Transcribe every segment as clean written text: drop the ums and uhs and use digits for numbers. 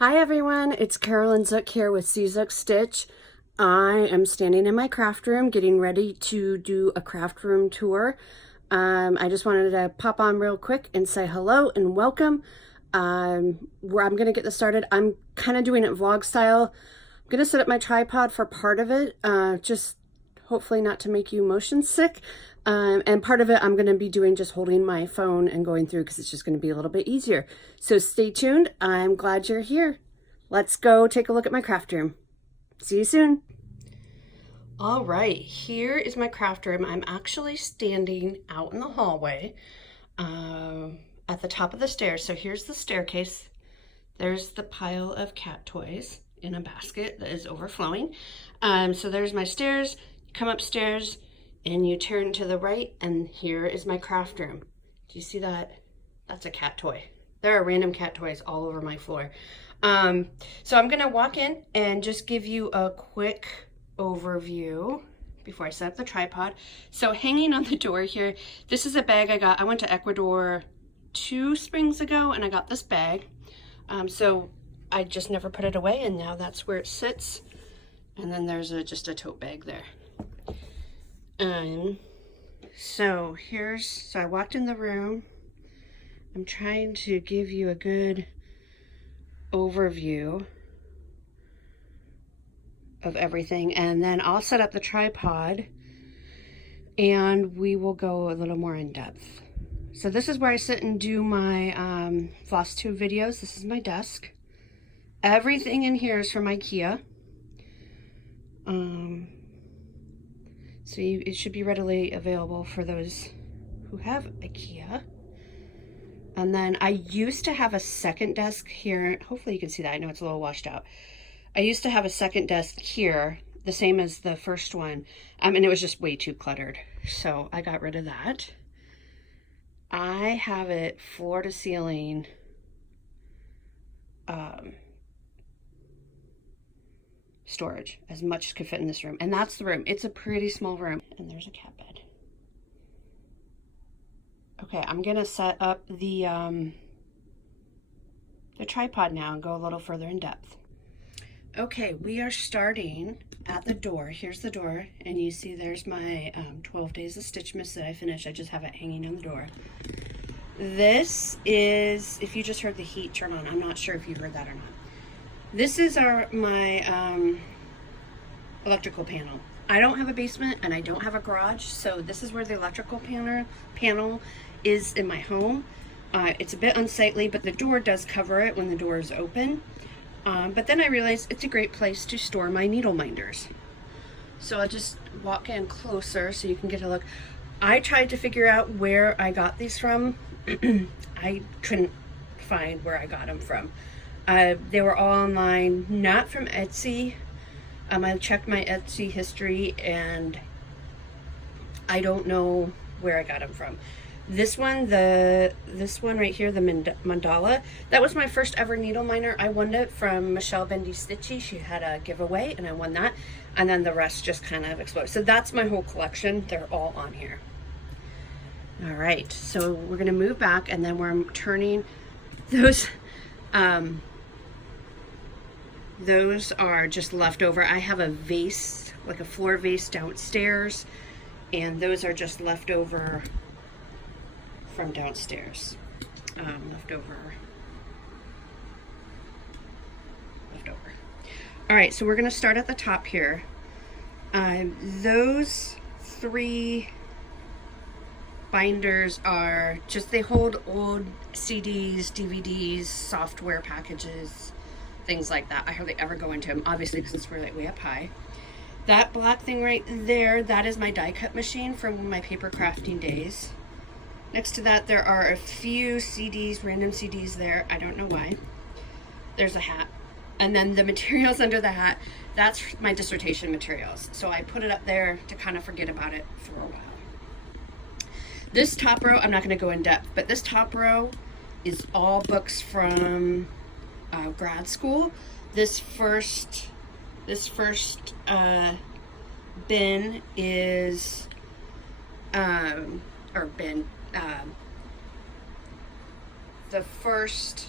Hi everyone, it's Carolyn Zook here with Zook Stitch. I am standing in my craft room getting ready to do a craft room tour. I just wanted to pop on real quick and say hello and welcome. Where I'm going to get this started, I'm kind of doing it vlog style. I'm going to set up my tripod for part of it, just hopefully not to make you motion sick. And part of it I'm going to be doing just holding my phone and going through because it's just going to be a little bit easier. So stay tuned. I'm glad you're here. Let's go take a look at my craft room. See you soon. All right, here is my craft room. I'm actually standing out in the hallway at the top of the stairs. So here's the staircase. There's the pile of cat toys in a basket that is overflowing. So there's my stairs. You come upstairs and you turn to the right, and here is my craft room. Do you see that? That's a cat toy. There are random cat toys all over my floor. So I'm gonna walk in and just give you a quick overview before I set up the tripod. So hanging on the door here, this is a bag I got. I went to Ecuador 2 springs ago and I got this bag. So I just never put it away, and now that's where it sits. And then there's just a tote bag there. So I walked in the room. I'm trying to give you a good overview of everything, and then I'll set up the tripod and we will go a little more in depth. So this is where I sit and do my floss tube videos. This is my desk. Everything in here is from IKEA. It should be readily available for those who have IKEA. And then I used to have a second desk here. Hopefully you can see that. I know it's a little washed out. I used to have a second desk here, the same as the first one. And it was just way too cluttered. So I got rid of that. I have it floor to ceiling. Storage, as much as could fit in this room. And that's the room. It's a pretty small room. And there's a cat bed. Okay, I'm gonna set up the tripod now and go a little further in depth. Okay, we are starting at the door. Here's the door, and you see there's my 12 Days of Stitchmas that I finished. I just have it hanging on the door. This is, if you just heard the heat turn on, I'm not sure if you heard that or not. This is my electrical panel. I don't have a basement and I don't have a garage, so this is where the electrical panel is in my home. It's a bit unsightly, but the door does cover it when the door is open. But then I realized it's a great place to store my needle minders. So I'll just walk in closer so you can get a look. I tried to figure out where I got these from. I couldn't find where I got them from. They were all online, not from Etsy. I checked my Etsy history and I don't know where I got them from. This one right here, the mandala, that was my first ever needle miner. I won it from Michelle Bendy Stitchy. She had a giveaway and I won that. And then the rest just kind of exploded. So that's my whole collection. They're all on here. All right, so we're gonna move back and then we're turning those are just leftover. I have a vase, like a floor vase downstairs, and those are just leftover from downstairs. Leftover. All right, so we're gonna start at the top here. Those 3 binders are just, they hold old CDs, DVDs, software packages, things like that. I hardly ever go into them, obviously, because it's really way up high. That black thing right there, that is my die cut machine from my paper crafting days. Next to that, there are a few CDs, random CDs there. I don't know why. There's a hat. And then the materials under the hat, that's my dissertation materials. So I put it up there to kind of forget about it for a while. This top row, I'm not going to go in depth, but this top row is all books from grad school. This first bin is the first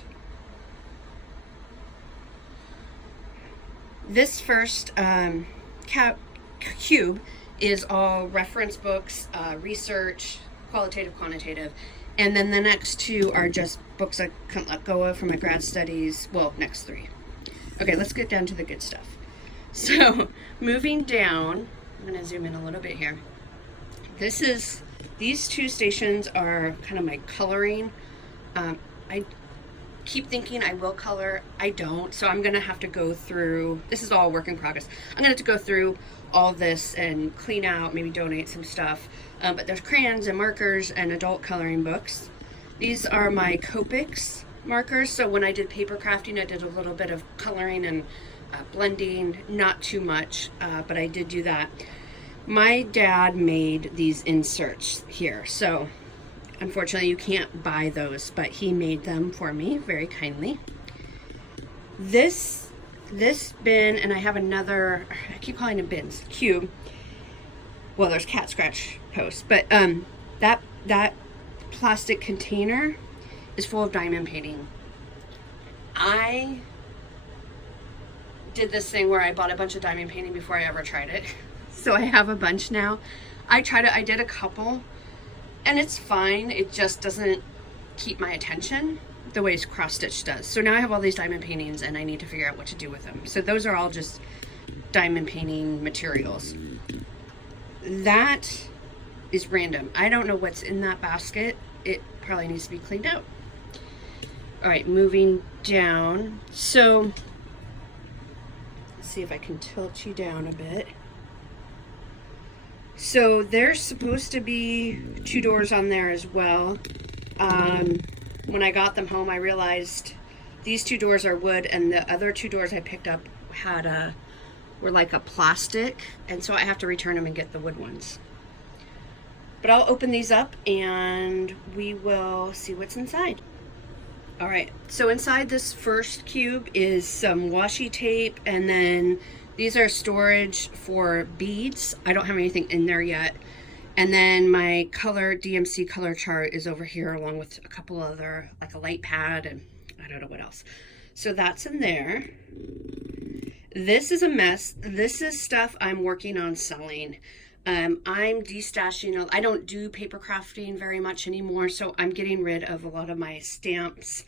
This first cube is all reference books, research, qualitative, quantitative. And then the next two are just books I couldn't let go of from my grad studies. Well, next three. Okay, let's get down to the good stuff. So moving down, I'm going to zoom in a little bit here. These two stations are kind of my coloring. I keep thinking I will color. I don't. So I'm going to have to go through, this is all work in progress. I'm going to have to go through all this and clean out, maybe donate some stuff. But there's crayons and markers and adult coloring books. These are my Copics markers. So when I did paper crafting, I did a little bit of coloring and blending, not too much, but I did do that. My dad made these inserts here. So unfortunately you can't buy those, but he made them for me very kindly. This bin, and I have another, I keep calling them bins, cube. Well, there's cat scratch posts, but that plastic container is full of diamond painting. I did this thing where I bought a bunch of diamond painting before I ever tried it. So I have a bunch now. I did a couple, and it's fine. It just doesn't keep my attention the way cross stitch does. So now I have all these diamond paintings and I need to figure out what to do with them. So those are all just diamond painting materials. That is random. I don't know what's in that basket. It probably needs to be cleaned out. All right, moving down. So let's see if I can tilt you down a bit. So there's supposed to be 2 doors on there as well. When I got them home, I realized these 2 doors are wood, and the other 2 doors I picked up were like a plastic, and so I have to return them and get the wood ones. But I'll open these up and we will see what's inside. All right, so inside this first cube is some washi tape, and then these are storage for beads. I don't have anything in there yet. And then my DMC color chart is over here, along with a couple other, like a light pad, and I don't know what else. So that's in there. This is a mess. This is stuff I'm working on selling. I'm destashing. I don't do paper crafting very much anymore, so I'm getting rid of a lot of my stamps,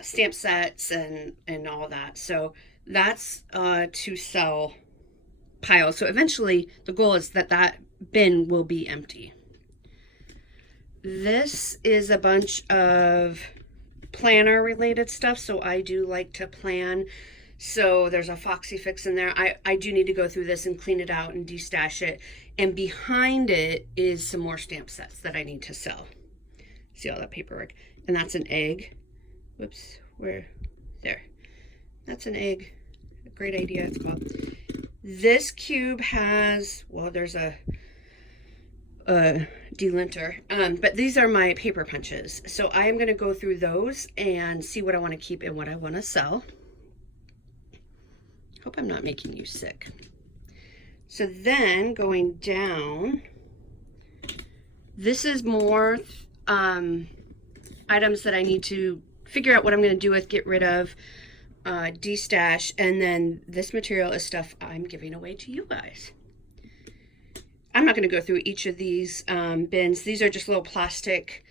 stamp sets, and all that. So that's to sell piles. So eventually the goal is that bin will be empty. This is a bunch of planner related stuff. So I do like to plan. So there's a Foxy Fix in there. I do need to go through this and clean it out and destash it. And behind it is some more stamp sets that I need to sell. See all that paperwork? And that's an egg. Whoops, where? There. That's an egg. A great idea, it's called. This cube has, well, there's a delinter, but these are my paper punches. So I am going to go through those and see what I want to keep and what I want to sell. Hope I'm not making you sick. So then going down, this is more items that I need to figure out what I'm going to do with, get rid of, destash, and then this material is stuff I'm giving away to you guys. I'm not going to go through each of these bins. These are just little plastic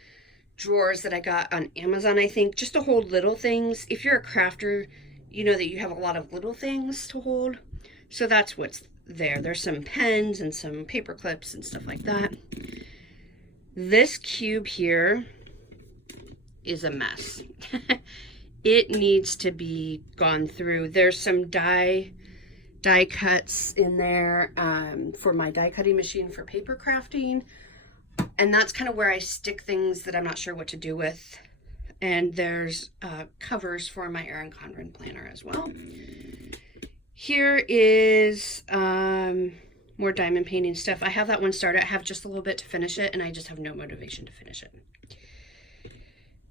drawers that I got on Amazon, I think, just to hold little things. If you're a crafter, you know that you have a lot of little things to hold. So that's what's there. There's some pens and some paper clips and stuff like that. This cube here is a mess. It needs to be gone through. There's some die cuts in there for my die cutting machine for paper crafting. And that's kind of where I stick things that I'm not sure what to do with. And there's covers for my Erin Condren planner as well. Here is more diamond painting stuff. I have that one started. I have just a little bit to finish it, and I just have no motivation to finish it.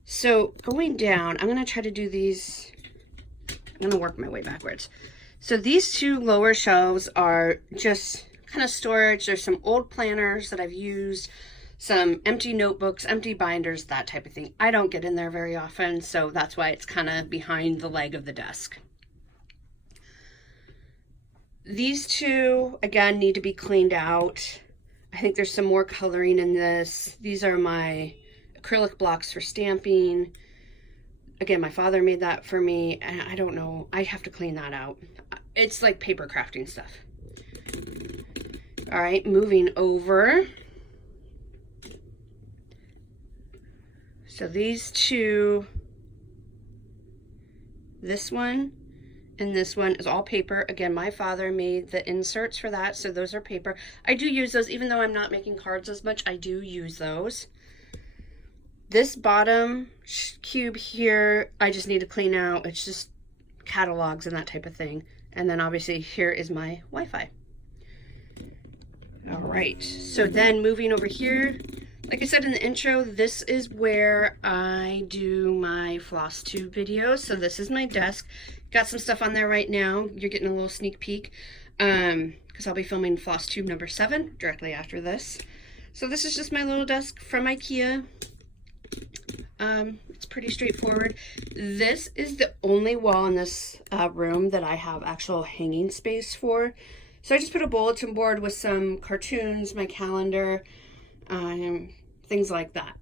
So going down, I'm going to try to do these. I'm going to work my way backwards. So these 2 lower shelves are just kind of storage. There's some old planners that I've used, some empty notebooks, empty binders, that type of thing. I don't get in there very often, so that's why it's kind of behind the leg of the desk. These two, again, need to be cleaned out. I think there's some more coloring in this. These are my acrylic blocks for stamping. Again, my father made that for me, and I don't know. I have to clean that out. It's like paper crafting stuff. All right, moving over. So these two, this one and this one is all paper. Again, my father made the inserts for that, so those are paper. I do use those, even though I'm not making cards as much, I do use those. This bottom cube here, I just need to clean out. It's just catalogs and that type of thing. And then obviously here is my Wi-Fi. All right, so then moving over here, like I said in the intro, this is where I do my floss tube videos. So this is my desk. Got some stuff on there right now. You're getting a little sneak peek because I'll be filming floss tube number 7 directly after this. So this is just my little desk from IKEA. It's pretty straightforward. This is the only wall in this room that I have actual hanging space for. So I just put a bulletin board with some cartoons, my calendar, things like that.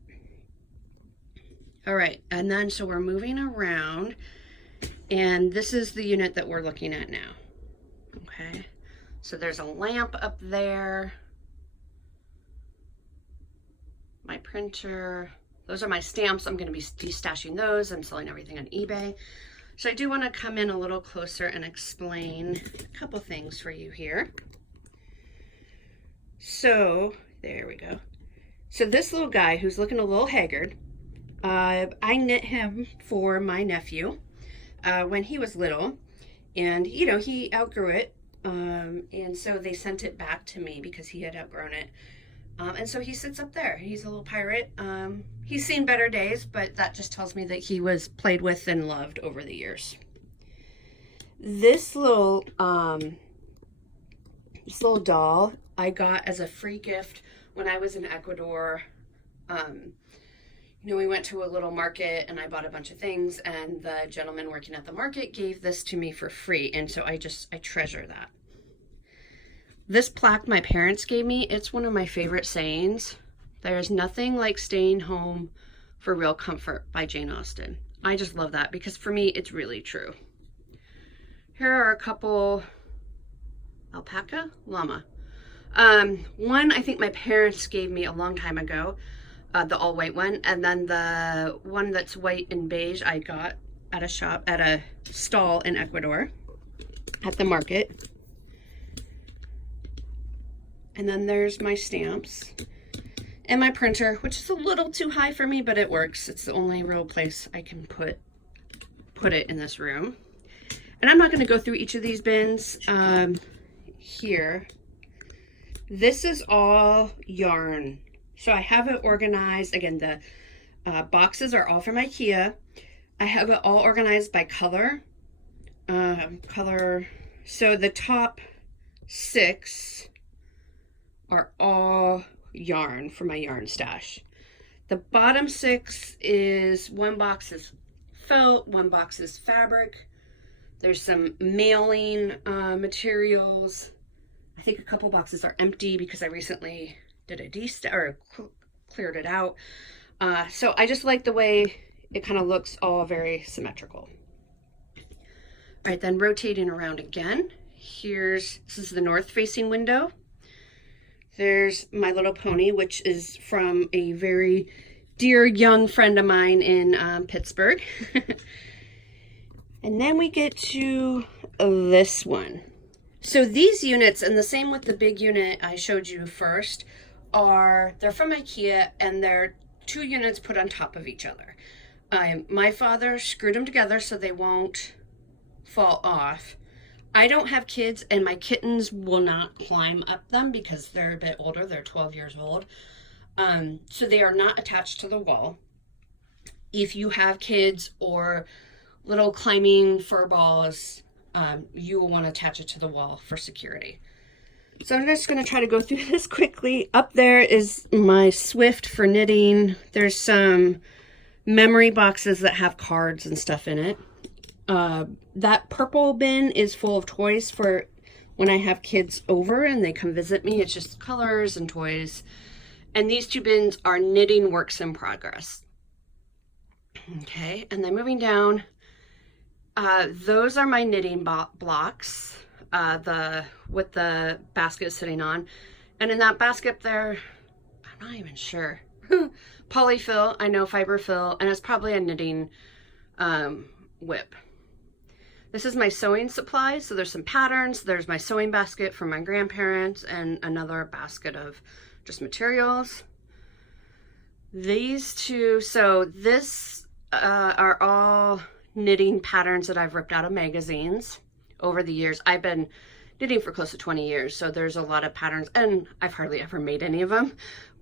All right, and then so we're moving around, and this is the unit that we're looking at now. Okay, so there's a lamp up there, my printer. Those are my stamps. I'm going to be destashing those. I'm selling everything on eBay. So I do want to come in a little closer and explain a couple things for you here. So there we go. So this little guy who's looking a little haggard, I knit him for my nephew when he was little, and you know, he outgrew it, and so they sent it back to me because he had outgrown it. And so he sits up there. He's a little pirate. He's seen better days, but that just tells me that he was played with and loved over the years. This little doll I got as a free gift when I was in Ecuador. You know, we went to a little market and I bought a bunch of things, and the gentleman working at the market gave this to me for free. And so I treasure that. This plaque my parents gave me, it's one of my favorite sayings. There's nothing like staying home for real comfort by Jane Austen. I just love that because for me, it's really true. Here are a couple alpaca, llama. One I think my parents gave me a long time ago, the all white one. And then the one that's white and beige I got at a stall in Ecuador at the market. And then there's my stamps and my printer, which is a little too high for me, but it works. It's the only real place I can put it in this room. And I'm not going to go through each of these bins here. This is all yarn. So I have it organized. Again, the boxes are all from IKEA. I have it all organized by color. So the top 6 are all yarn for my yarn stash. The bottom 6 is, one box is felt, one box is fabric. There's some mailing materials. I think a couple boxes are empty because I recently did a cleared it out. So I just like the way it kind of looks all very symmetrical. All right, then rotating around again. This is the north facing window. There's My Little Pony, which is from a very dear young friend of mine in Pittsburgh. And then we get to this one. So these units, and the same with the big unit I showed you first, they're from IKEA, and they're 2 units put on top of each other. My father screwed them together so they won't fall off. I don't have kids, and my kittens will not climb up them because they're a bit older. They're 12 years old. So they are not attached to the wall. If you have kids or little climbing fur balls, you will want to attach it to the wall for security. So I'm just going to try to go through this quickly. Up there is my Swift for knitting. There's some memory boxes that have cards and stuff in it. That purple bin is full of toys for when I have kids over and they come visit me. It's just colors and toys. And these two bins are knitting works in progress. Okay, and then moving down, those are my knitting blocks, with the basket sitting on. And in that basket there, I'm not even sure. Polyfill, I know fiberfill, and it's probably a knitting whip. This is my sewing supplies. So there's some patterns. There's my sewing basket from my grandparents and another basket of just materials. These two, so this are all knitting patterns that I've ripped out of magazines over the years. I've been knitting for close to 20 years, so there's a lot of patterns, and I've hardly ever made any of them,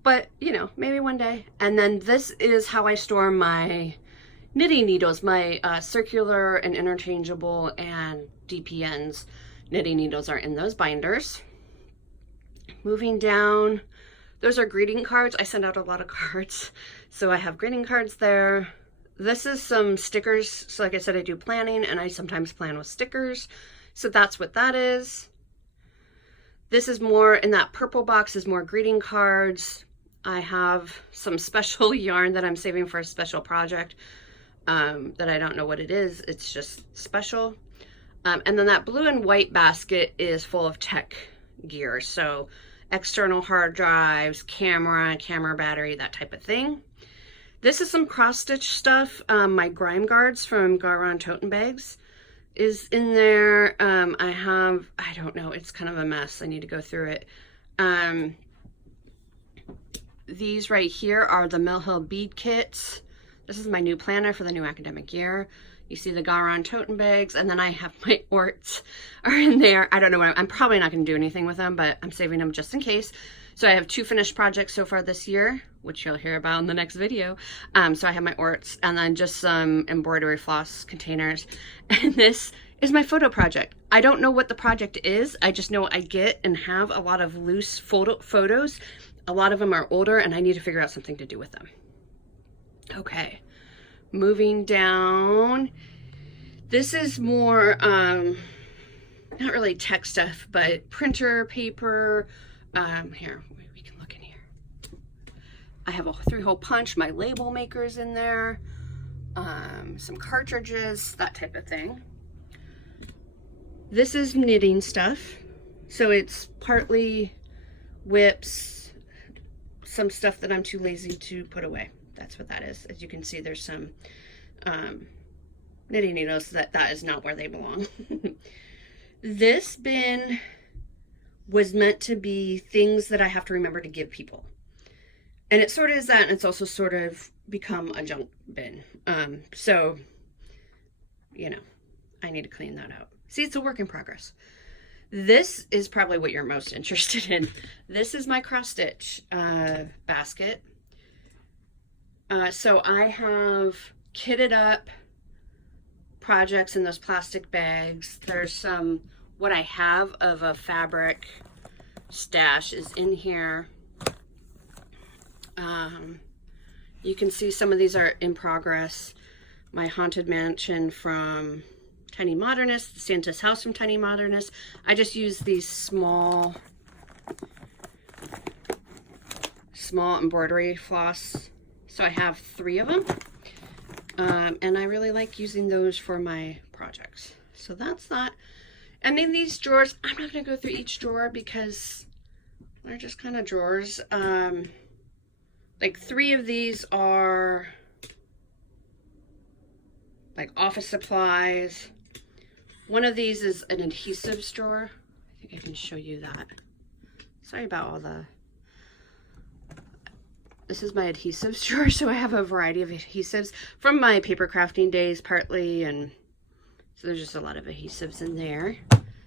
but you know, maybe one day. And then this is how I store my knitting needles, my circular and interchangeable and DPNs knitting needles are in those binders. Moving down, those are greeting cards. I send out a lot of cards, so I have greeting cards there. This is some stickers. So like I said, I do planning and I sometimes plan with stickers. So that's what that is. This is more, in that purple box is more greeting cards. I have some special yarn that I'm saving for a special project that I don't know what it is. It's just special. And then that blue and white basket is full of tech gear. So external hard drives, camera battery, that type of thing. This is some cross-stitch stuff. My grime guards from Garon Toten Bags is in there. I don't know, it's kind of a mess. I need to go through it. These right here are the Mill Hill bead kits. This is my new planner for the new academic year. You see the Garon Toten Bags, and then I have my orts are in there. I don't know what I'm probably not going to do anything with them, but I'm saving them just in case. So I have 2 finished projects so far this year, which you'll hear about in the next video. So I have my orts and then just some embroidery floss containers. And this is my photo project. I don't know what the project is. I just know I get and have a lot of loose photos. A lot of them are older and I need to figure out something to do with them. Okay, moving down. This is more, not really tech stuff, but printer, paper. Here, we can look in here. I have a 3-hole punch, my label maker's in there, some cartridges, that type of thing. This is knitting stuff. So it's partly whips, some stuff that I'm too lazy to put away. That's what that is. As you can see, there's some knitting needles that is not where they belong. This bin was meant to be things that I have to remember to give people. And it sort of is that, and it's also sort of become a junk bin. So, you know, I need to clean that out. See, it's a work in progress. This is probably what you're most interested in. This is my cross stitch basket. So I have kitted up projects in those plastic bags. There's some, what I have of a fabric stash is in here. You can see some of these are in progress. My Haunted Mansion from Tiny Modernist, Santa's House from Tiny Modernist. I just use these small embroidery floss. So I have 3 of them. And I really like using those for my projects. So that's that. And in these drawers, I'm not going to go through each drawer because they're just kind of drawers. Like 3 of these are like office supplies. One of these is an adhesives drawer. I think I can show you that. Sorry about all the... This is my adhesives drawer, so I have a variety of adhesives from my paper crafting days partly, and so there's just a lot of adhesives in there.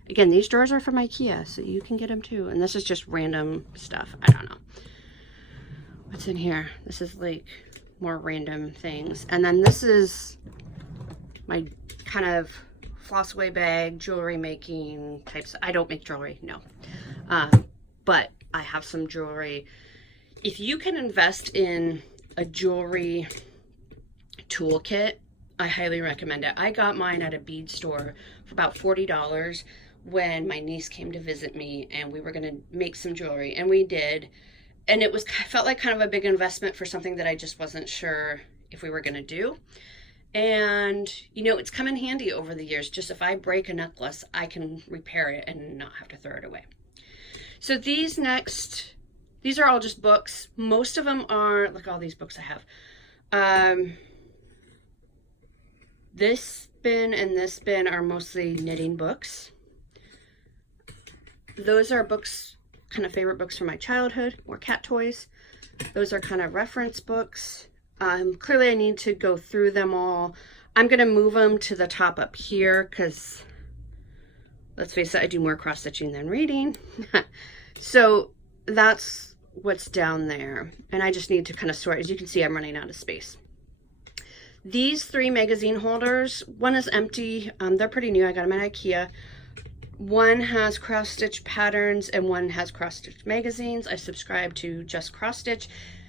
Again, these drawers are from IKEA, so you can get them too. And this is just random stuff. I don't know. What's in here? This is like more random things. And then this is my kind of floss away bag, jewelry making types. I don't make jewelry, no. But I have some jewelry. If you can invest in a jewelry toolkit, I highly recommend it. I got mine at a bead store for about $40. when my niece came to visit me, and we were going to make some jewelry, and we did. And it felt like kind of a big investment for something that I just wasn't sure if we were going to do. And, you know, it's come in handy over the years. Just if I break a necklace, I can repair it and not have to throw it away. So these are all just books. Most of them are, like all these books I have. This bin and this bin are mostly knitting books. Those are books, kind of favorite books from my childhood, more cat toys. Those are kind of reference books. Clearly I need to go through them all. I'm going to move them to the top up here because, let's face it, I do more cross stitching than reading. So that's what's down there. And I just need to kind of sort. As you can see, I'm running out of space. These 3 magazine holders, one is empty. They're pretty new. I got them at IKEA. One has cross stitch patterns and one has cross stitch magazines. I subscribe to Just Cross Stitch,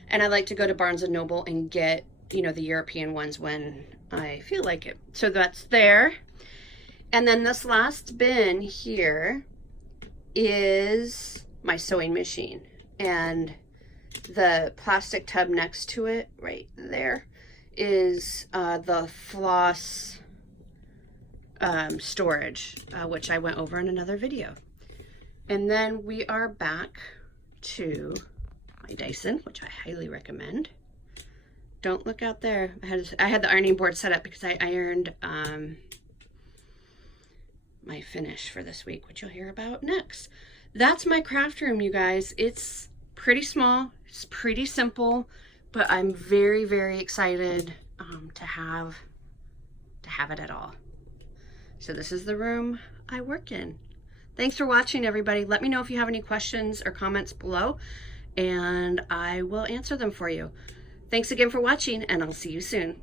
and I like to go to Barnes and Noble and get, you know, the European ones when I feel like it. So that's there. And then this last bin here is my sewing machine, and the plastic tub next to it right there is the floss storage, which I went over in another video. And then we are back to my Dyson, which I highly recommend. Don't look out there. I had the ironing board set up because I ironed my finish for this week, which you'll hear about next. That's my craft room, you guys. It's pretty small, it's pretty simple, but I'm very, very excited to have it at all. So this is the room I work in. Thanks for watching, everybody. Let me know if you have any questions or comments below, and I will answer them for you. Thanks again for watching, and I'll see you soon.